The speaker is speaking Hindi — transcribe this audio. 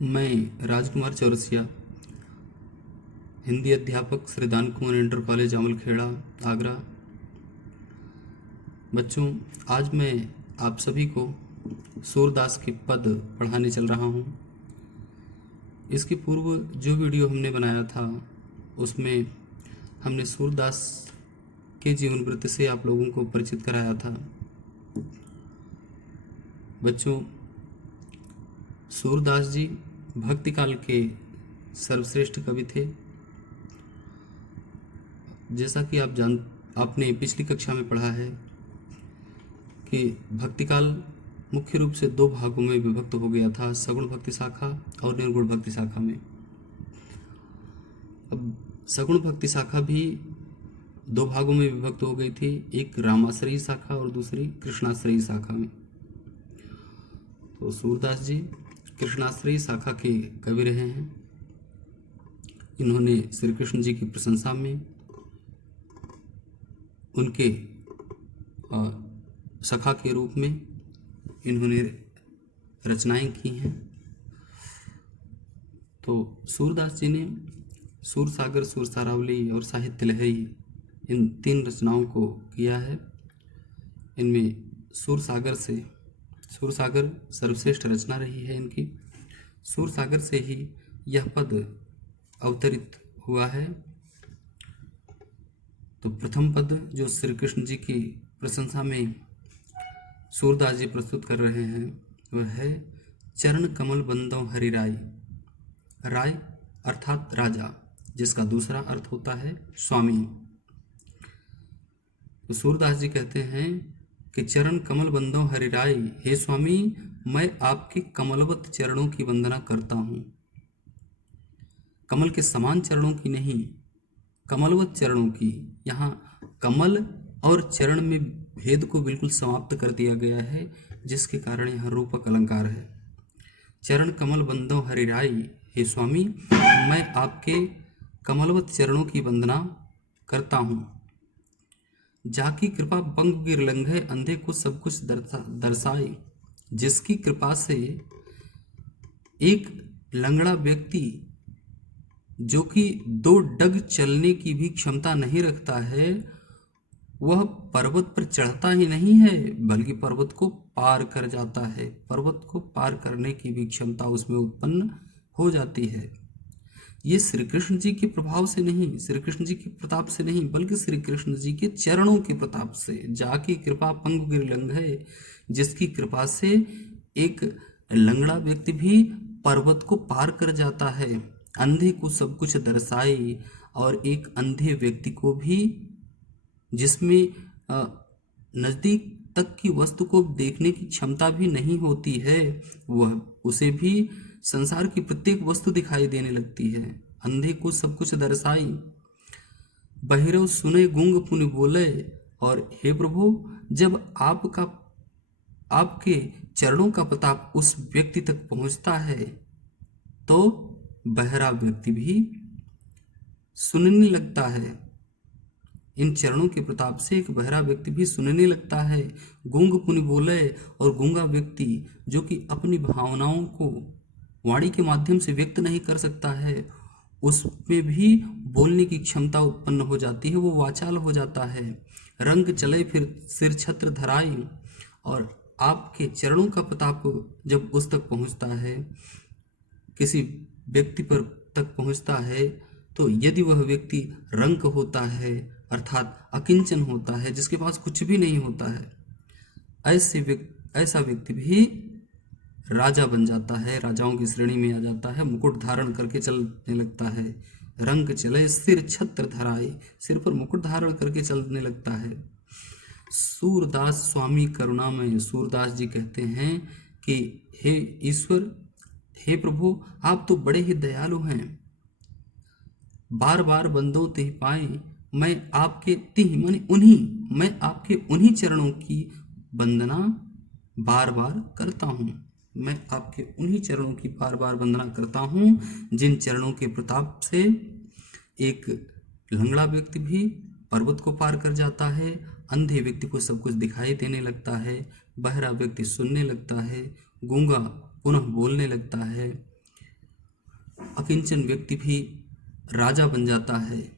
मैं राजकुमार चौरसिया, हिंदी अध्यापक श्री दान कुमार इंटर कॉलेज अमलखेड़ा, आगरा। बच्चों, आज मैं आप सभी को सूरदास के पद पढ़ाने चल रहा हूँ। इसके पूर्व जो वीडियो हमने बनाया था उसमें हमने सूरदास के जीवन वृत्त से आप लोगों को परिचित कराया था। बच्चों, सूरदास जी भक्ति काल के सर्वश्रेष्ठ कवि थे। जैसा कि आपने पिछली कक्षा में पढ़ा है कि भक्ति काल मुख्य रूप से दो भागों में विभक्त हो गया था, सगुण भक्ति शाखा और निर्गुण भक्ति शाखा में। अब सगुण भक्ति शाखा भी दो भागों में विभक्त हो गई थी, एक रामाश्रयी शाखा और दूसरी कृष्णाश्रयी शाखा में। तो सूरदास जी कृष्णाश्रयी शाखा के कवि रहे हैं। इन्होंने श्री कृष्ण जी की प्रशंसा में उनके सखा के रूप में इन्होंने रचनाएं की हैं। तो सूरदास जी ने सूरसागर, सूरसारावली और साहित्य लहरी इन तीन रचनाओं को किया है। इनमें सूरसागर सर्वश्रेष्ठ रचना रही है इनकी। सूरसागर से ही यह पद अवतरित हुआ है। तो प्रथम पद जो श्री कृष्ण जी की प्रशंसा में सूरदास जी प्रस्तुत कर रहे हैं वह है चरण कमल बंदो हरि राय। राय अर्थात राजा, जिसका दूसरा अर्थ होता है स्वामी। तो सूरदास जी कहते हैं कि चरण कमल बंदो हरि राय, हे स्वामी मैं आपके कमलवत चरणों की वंदना करता हूँ। कमल के समान चरणों की नहीं, कमलवत चरणों की। यहाँ कमल और चरण में भेद को बिल्कुल समाप्त कर दिया गया है, जिसके कारण यहाँ रूपक अलंकार है। चरण कमल बंदो हरि राय, हे स्वामी मैं आपके कमलवत चरणों की वंदना करता हूँ। जाकी कृपा पंग गिर लंघे, अंधे को सब कुछ दर्शाए। जिसकी कृपा से एक लंगड़ा व्यक्ति जो कि दो डग चलने की भी क्षमता नहीं रखता है, वह पर्वत पर चढ़ता ही नहीं है बल्कि पर्वत को पार कर जाता है। पर्वत को पार करने की भी क्षमता उसमें उत्पन्न हो जाती है। ये श्री कृष्ण जी के प्रभाव से नहीं, श्री कृष्ण जी के प्रताप से नहीं, बल्कि श्री कृष्ण जी के चरणों के प्रताप से। जाकी कृपा पंग गिर लंघे, जिसकी कृपा से एक लंगड़ा व्यक्ति भी पर्वत को पार कर जाता है। अंधे को सब कुछ दर्शाई, और एक अंधे व्यक्ति को भी, जिसमें नज़दीक तक की वस्तु को देखने की क्षमता भी नहीं होती है, वह उसे भी संसार की प्रत्येक वस्तु दिखाई देने लगती है। अंधे को सब कुछ दर्शाई, बहिरव सुने गूंग पुनि बोले। और हे प्रभु, जब आपके चरणों का प्रताप उस व्यक्ति तक पहुंचता है तो बहरा व्यक्ति भी सुनने लगता है। इन चरणों के प्रताप से एक बहरा व्यक्ति भी सुनने लगता है। गूंग पुनि बोले, और गूंगा व्यक्ति जो कि अपनी भावनाओं को वाणी के माध्यम से व्यक्त नहीं कर सकता है, उसमें भी बोलने की क्षमता उत्पन्न हो जाती है, वो वाचाल हो जाता है। रंग चले फिर सिर छत्र धराई, और आपके चरणों का प्रताप जब उस तक पहुंचता है, किसी व्यक्ति पर तक पहुंचता है, तो यदि वह व्यक्ति रंक होता है अर्थात अकिंचन होता है, जिसके पास कुछ भी नहीं होता है, ऐसा व्यक्ति भी राजा बन जाता है, राजाओं की श्रेणी में आ जाता है, मुकुट धारण करके चलने लगता है। रंग चले सिर छत्र धराए, सिर पर मुकुट धारण करके चलने लगता है। सूरदास स्वामी करुणामय, सूरदास जी कहते हैं कि हे ईश्वर, हे प्रभु, आप तो बड़े ही दयालु हैं। बार बार बंदो तिह पाए, मैं आपके उन्हीं चरणों की वंदना बार बार करता हूँ। मैं आपके उन्हीं चरणों की बार बार वंदना करता हूँ, जिन चरणों के प्रताप से एक लंगड़ा व्यक्ति भी पर्वत को पार कर जाता है, अंधे व्यक्ति को सब कुछ दिखाई देने लगता है, बहरा व्यक्ति सुनने लगता है, गूंगा पुनः बोलने लगता है, अकिंचन व्यक्ति भी राजा बन जाता है।